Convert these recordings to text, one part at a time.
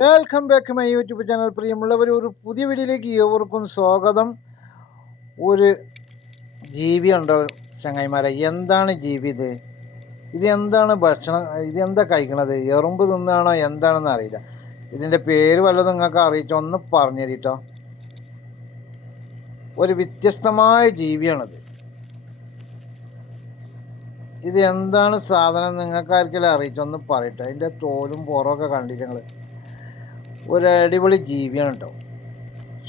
Welcome back my YouTube channel പ്രിയമുള്ളവർ ഒരു പുതിയ വീഡിയോയിലേക്ക് ഏവർക്കും സ്വാഗതം. ഒരു ജീവി ഉണ്ടോ ചങ്ങായിമാരെ? എന്താണ് ജീവി ഇത്? ഇത് എന്താണ് ഭക്ഷണം? ഇത് എന്താ കഴിക്കണത്? എറുമ്പ് തിന്നാണോ? എന്താണെന്ന് അറിയില്ല. ഇതിന്റെ പേര് വല്ലതും നിങ്ങൾക്ക് അറിയിച്ചോ? ഒന്ന് പറഞ്ഞു തരീട്ടോ ഒരു വ്യത്യസ്തമായ ജീവിയാണത്. ഇത് എന്താണ് സാധനം നിങ്ങൾക്കാർക്കെല്ലാം അറിയിച്ചൊന്ന് പറയട്ടെ അതിന്റെ തോലും പുറമൊക്കെ കണ്ടിട്ട് ഞങ്ങൾ ഒരു അടിപൊളി ജീവിയാണ് കേട്ടോ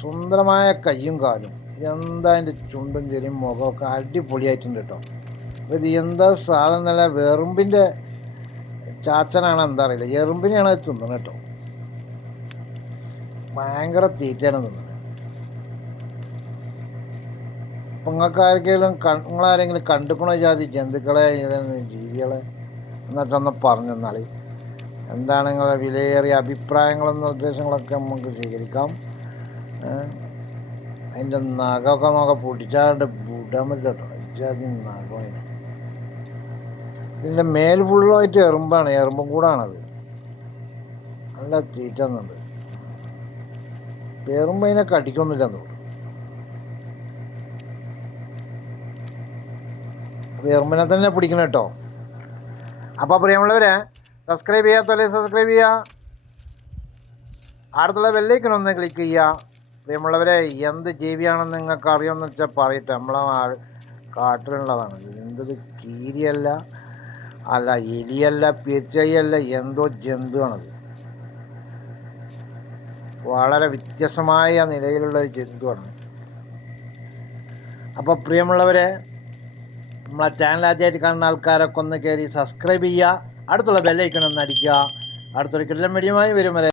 സുന്ദരമായ കയ്യും കാലും. എന്താ അതിന്റെ ചുണ്ടും ചെരിയും മുഖമൊക്കെ അടിപൊളിയായിട്ടുണ്ട് കേട്ടോ ഇത് എന്താ സാധനം നല്ല വെറുമ്പിന്റെ ചാച്ചനാണ് എന്താ അറിയില്ല. എറുമ്പിനെയാണ് അത് തിന്നുന്നത് കേട്ടോ ഭയങ്കര തീറ്റയാണ് തിന്നുന്നത് അപ്പം നിങ്ങൾക്ക് ആർക്കെങ്കിലും നിങ്ങളാരെങ്കിലും കണ്ടുക്കണോ ജാതി ജന്തുക്കളെ ജീവികളെ? എന്നിട്ടൊന്ന് പറഞ്ഞു തന്നാൽ എന്താണ് നിങ്ങളുടെ വിലയേറിയ അഭിപ്രായങ്ങളും നിർദ്ദേശങ്ങളൊക്കെ നമുക്ക് സ്വീകരിക്കാം അതിന്റെ നഖമൊക്കെ നോക്കെ പൊടിച്ചാണ്ട് പൂട്ടാൻ പറ്റില്ല കേട്ടോ. ഇജാതി നഖം ഇതിന്റെ മേൽ ഫുള്ളായിട്ട് എറുമ്പാണ് എറുമ്പും കൂടാണത്. നല്ല തീറ്റ എന്നുണ്ട് എറുമ്പ് അതിനെ കടിക്കൊന്നുമില്ല എന്നുള്ളൂ എറുമ്പിനെ തന്നെ പിടിക്കണം കേട്ടോ. അപ്പോൾ പ്രിയമുള്ളവരെ സബ്സ്ക്രൈബ് ചെയ്യാത്തവരെ സബ്സ്ക്രൈബ് ചെയ്യുക അടുത്തുള്ള ബെല്ലൈക്കൺ ഒന്ന് ക്ലിക്ക് ചെയ്യുക പ്രിയമുള്ളവരെ എന്ത് ജീവിയാണെന്ന് നിങ്ങൾക്ക് അറിയുമെന്ന് വെച്ചാൽ പറയട്ടെ. നമ്മളെ കാട്ടിലുള്ളതാണ്. എന്തൊരു കീരിയല്ല. അല്ല എലിയല്ല പിരിച്ചയല്ല എന്തോ ജന്തുവാണത്. വളരെ വ്യത്യസ്തമായ നിലയിലുള്ള ഒരു ജന്തുവാണ്. അപ്പോൾ പ്രിയമുള്ളവരെ നമ്മളെ ചാനൽ ആദ്യമായിട്ട് കാണുന്ന ആൾക്കാരൊക്കെ ഒന്ന് കയറി സബ്സ്ക്രൈബ് ചെയ്യുക അടുത്തുള്ള ബെല്ലൈക്കൺ ഒന്ന് അടിക്കുക. അടുത്തൊരു കിടലം മീഡിയമായി വരും വരെ.